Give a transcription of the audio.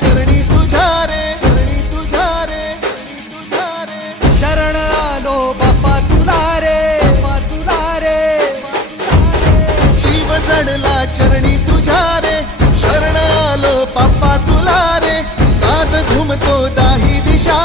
चरणी तुझ्या रे, चरणी तुझ्या रे, तुझ्या रे शरण आलो बाप्पा तुला रे, बाप्पा तुला रे, जीव जडला चरणी तुझ्या रे, शरण आलो बाप्पा तुला रे, नाद घुमतो दाही दिशा